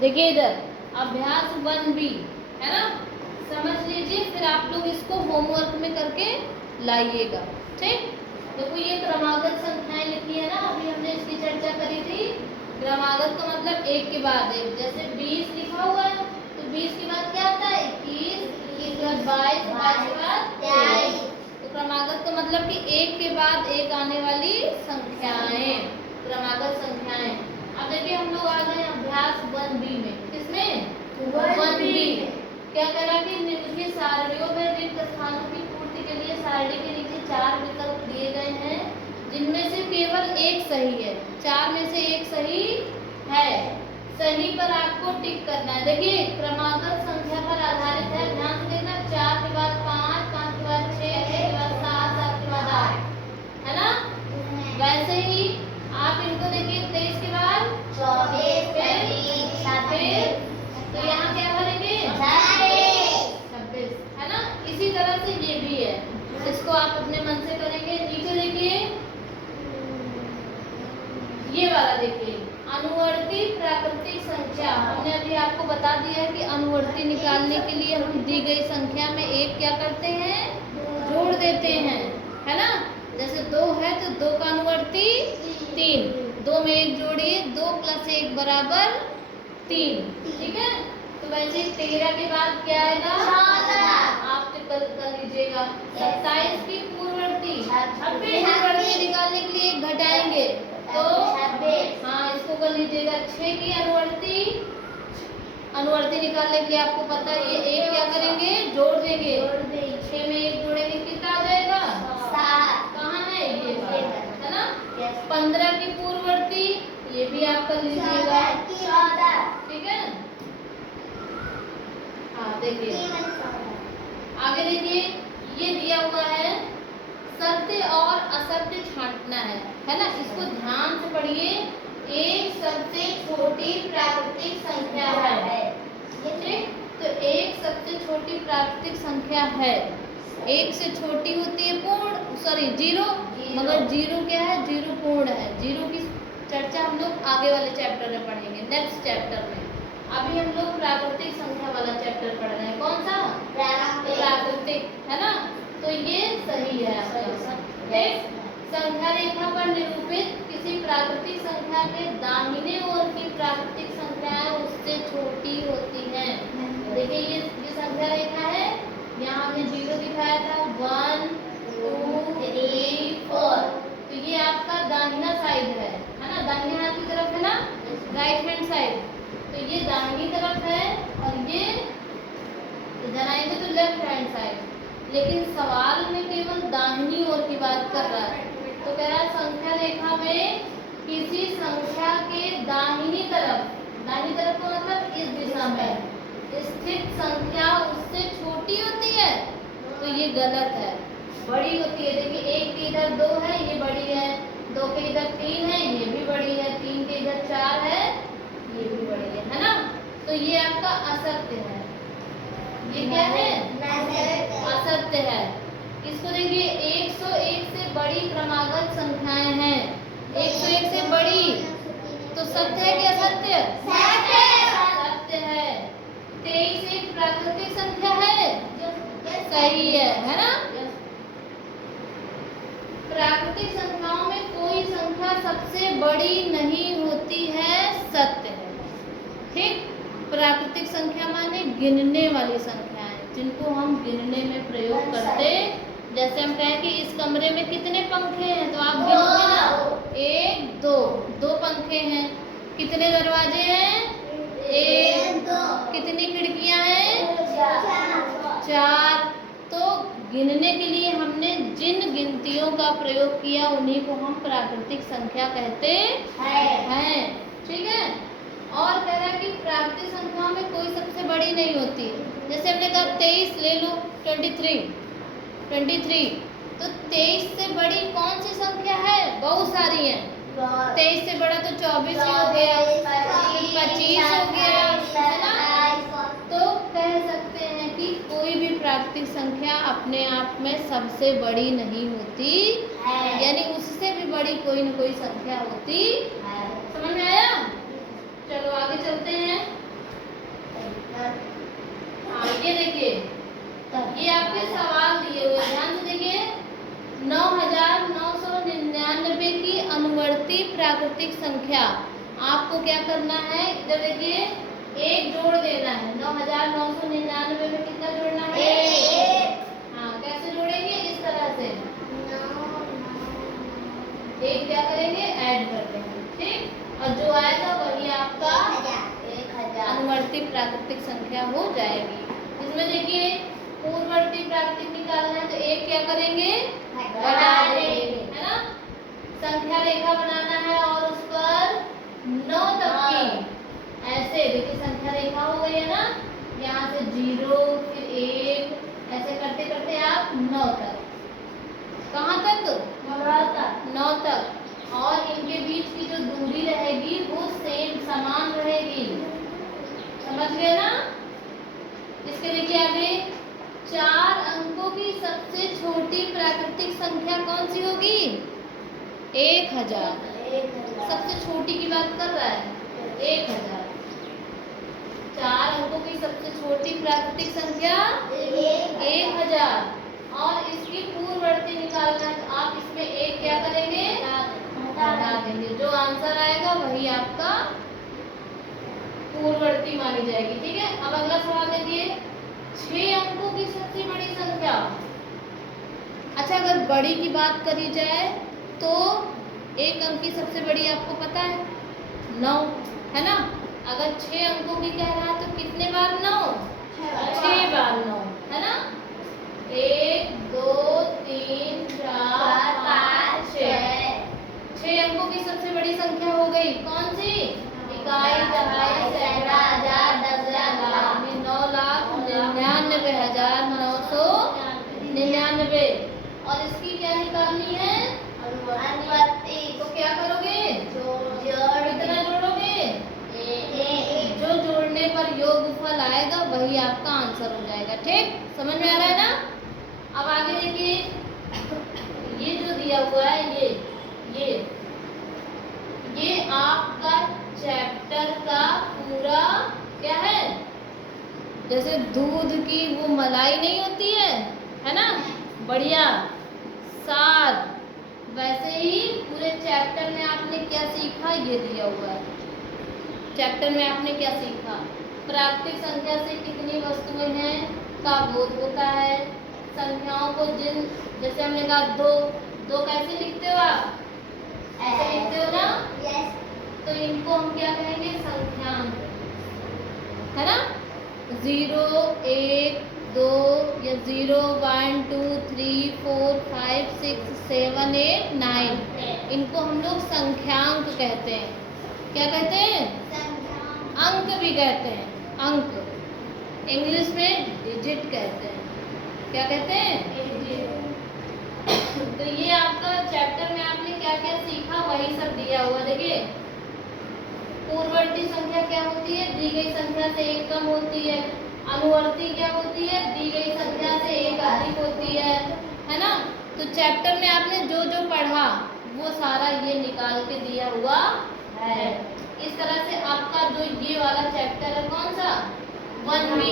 देखिए इधर अभ्यास 1B है ना, समझ लीजिए, फिर आप लोग इसको होमवर्क में करके लाइएगा। ठीक, देखो ये क्रमागत संख्याएं लिखी है ना, अभी हमने इसकी चर्चा करी थी। क्रमागत का मतलब एक के बाद एक, जैसे 20 लिखा हुआ है तो 20 के बाद क्या आता है 21, 21 के बाद 22, 22 के बाद 23। तो क्रमागत का मतलब कि एक के बाद एक आने वाली संख्याएं क्रमागत संख्याएं। अब देखिए हम लोग आ गए अभ्यास 1B में। किसमें? 1B में। क्या करा कि निम्नलिखित सारणियों में रिक्त स्थानों की पूर्ति के लिए सारणी के नीचे 4 विकल्प दिए गए हैं, जिनमें से केवल एक सही है। 4 में से एक सही है, सही पर आपको टिक करना है। देखिए क्रमागत संख्या पर आधारित है, ध्यान से देखना। 4 के बाद 5, 5 के बाद 6, 6 के बाद 7, 7 के बाद 8, है ना। वैसे ही आप इनको देखिए 23 के बाद 24, फिर तो यहाँ क्या भरेंगे 26, है ना। इसी तरह से ये भी है, इसको आप अपने मन से करेंगे। नीचे देखिए ये वाला, देखिए अनुवर्ती प्राकृतिक संख्या। हमने अभी आपको बता दिया है कि अनुवर्ती निकालने के लिए हम दी गई संख्या में एक क्या करते हैं, जोड़ देते हैं, है ना। जैसे 2 है तो 2 का अनुवर्ती 3, 2 में 1 जोड़िए, 2 + 1 = 3, ठीक है। तो वैसे 13 के बाद क्या आएगा 14, आप टिक कर लीजिएगा। 27 की पूर्ववर्ती, 26 पूर्ववर्ती निकालने के लिए 1 घटाएंगे तो 26, हाँ इसको कर लीजिएगा। 6 की अनुवर्ती निकालने के लिए आपको पता है ये 1 क्या करेंगे, जोड़ देंगे। 6 में 1 जोड़ेंगे कितना आ जाएगा 7, कहाँ है ये है ना। 15 की पूर्ववर्ती, ये भी आप कर लीजिएगा 14, ठीक है। हाँ देखिए आगे देखिए ये दिया हुआ है, सत्य और असत्य छांटना है ना। इसको ध्यान से पढ़िए। एक सबसे छोटी प्राकृतिक संख्या है, ठीक। तो एक सबसे छोटी प्राकृतिक संख्या है, एक से छोटी होती है पूर्ण, सॉरी जीरो, मगर जीरो क्या है, जीरो पूर्ण है। जीरो की चर्चा हम लोग आगे वाले चैप्टर में पढ़ेंगे, नेक्स्ट चैप्टर में। अभी हम लोग प्राकृतिक संख्या वाला चैप्टर पढ़ रहे हैं। कौन सा? प्राकृतिक, है ना। तो ये सही है आपका। संख्या रेखा पर निरूपित किसी प्राकृतिक संख्या के दाहिने ओर की प्राकृतिक संख्याएं उससे छोटी होती हैं। देखिए ये संख्या रेखा है, यहाँ हमने 0 दिखाया था, 1 2 3 4, तो ये आपका दाहिना साइड है ना, दाहिने हाथ की तरफ है ना, राइट हैंड साइड। तो ये दाहिनी तरफ है और ये इधर आएंगे तो लेफ्ट हैंड साइड। लेकिन सवाल में केवल दाहिनी ओर की बात कर रहा है। तो कह रहा है संख्या रेखा में किसी संख्या के दाहिनी तरफ का मतलब इस दिशा में स्थित संख्या उससे छोटी होती है, तो ये गलत है, बड़ी होती है। देखिए 1 के इधर 2 है, ये बड़ी है, 2 के इधर 3 है, ये भी बड़ी है, 3 के इधर 4 है, ये भी बड़ी है ना। तो ये आपका असत्य है, ये क्या है असत्य है। इसको देखिए 101 से बड़ी क्रमागत संख्याएं हैं, 101 से बड़ी, तो सत्य है कि असत्य? सत्य है। 23 एक प्राकृतिक संख्या है, सही है ना। प्राकृतिक संख्याओं में कोई संख्या सबसे बड़ी नहीं होती है, सत्य है, ठीक। प्राकृतिक संख्या माने गिनने वाली संख्याएं, जिनको हम गिनने में प्रयोग करते। जैसे हम कहें कि इस कमरे में कितने पंखे हैं, तो आप गिनोगे ना, 1 2, 2 पंखे हैं। कितने दरवाजे हैं, 1 2, कितनी खिड़कियां हैं, 4। तो गिनने के लिए हमने जिन गिनतियों का प्रयोग किया उन्हीं को हम प्राकृतिक संख्या कहते हैं, ठीक है। और कह रहा है कि प्राकृतिक संख्याओं में कोई सबसे बड़ी नहीं होती। जैसे हमने कहा 23 ले लो, 23, तो 23 से बड़ी कौन सी संख्या है, बहुत सारी है। 23 से बड़ा तो 24 ही हो गया, 25 हो गया, है ना। तो कह सकते हैं कि कोई भी प्राकृतिक संख्या अपने आप में सबसे बड़ी नहीं होती, यानी उससे भी बड़ी कोई न कोई संख्या होती है। समझ में आया? चलो आगे चलते हैं। ये आपके सवाल दिए हुए, ध्यान से देखिए। 9999 की अनुवर्ती प्राकृतिक संख्या, आपको क्या करना है, इधर देखिए एक जोड़ देना है। 9999 में कितना जोड़ना है? हाँ, कैसे जोड़ेंगे? इस तरह से एक क्या करेंगे, ऐड कर देंगे, ठीक। और जो आएगा वही आपका 1000 अनुवर्ती प्राकृतिक संख्या हो जाएगी। इसमें देखिए पूर्ववर्ती प्राकृतिक निकालना है, तो एक क्या करेंगे, घटा देंगे, है ना। संख्या रेखा बनाना है और उस पर 9 तक की ऐसे देखिए संख्या रेखा हो गई है ना, यहाँ से 0 फिर 1 ऐसे करते करते आप 9 तक। कहाँ तक? 9 तक। और इनके बीच की जो दूरी रहेगी वो सेम समान रहेगी, समझ गए ना। इसके देखिए आगे 4 अंकों की सबसे छोटी प्राकृतिक संख्या कौन सी होगी? 1000। सबसे छोटी की बात कर रहा है, 1000। 4 अंकों की सबसे छोटी प्राकृतिक संख्या 1000। और इसकी पूर्ववर्ती निकालना है, तो आप इसमें एक क्या करेंगे, हटा देंगे। जो आंसर आएगा वही आपका पूर्ववर्ती मानी जाएगी, ठीक है। अब अगला सवाल देखिए, 6 अंकों की सबसे बड़ी संख्या। अच्छा, अगर बड़ी की बात करी जाए तो एक अंक की सबसे बड़ी आपको पता है 9, है ना। अगर 6 अंकों की कह रहा है तो कितने बार 9? 6 बार 9, है ना। 1 2 3 4 5 6 अंकों की सबसे बड़ी संख्या हो गई। कौन सी? इकाई, दहाई, सैकड़ा, हजार, दर्जन, लाख में 9,99,999। और इसकी क्या निकालनी है? अनुवर्ती। तो क्या करोगे? कितना जोड़ोगे? जो जोड़ने पर योगफल आएगा वही आपका आंसर हो जाएगा, ठीक। समझ में आ रहा है ना। अब आगे देखिए, ये जो दिया हुआ है ये आपका चैप्टर का पूरा क्या है, जैसे दूध की वो मलाई नहीं होती है ना, बढ़िया सार, वैसे ही पूरे चैप्टर में आपने क्या सीखा ये दिया हुआ है। चैप्टर में आपने क्या सीखा, प्राकृतिक संख्या से कितनी वस्तुएं हैं का बोध होता है। संख्याओं को जैसे हमने कहा 2 कैसे लिखते हो आप? ऐसे लिखते हो ना। तो इनको हम क्या कहेंगे, संख्यांक, है ना। 0 1 2 या 0 1 2 3 4 5 6 7 8 9, इनको हम लोग संख्यांक कहते हैं। क्या कहते हैं? अंक भी कहते हैं, अंक। इंग्लिश में डिजिट कहते हैं। क्या कहते हैं? तो ये आपका चैप्टर में आपने क्या क्या सीखा वही सब दिया हुआ। देखिए पूर्ववर्ती संख्या क्या होती है, दी गई संख्या से एक कम होती है। अनुवर्ती क्या होती है, दी गई संख्या से एक अधिक होती है ना। तो चैप्टर में आपने जो जो पढ़ा वो सारा ये निकाल के दिया हुआ है। इस तरह से आपका जो ये वाला चैप्टर है कौन सा, 1B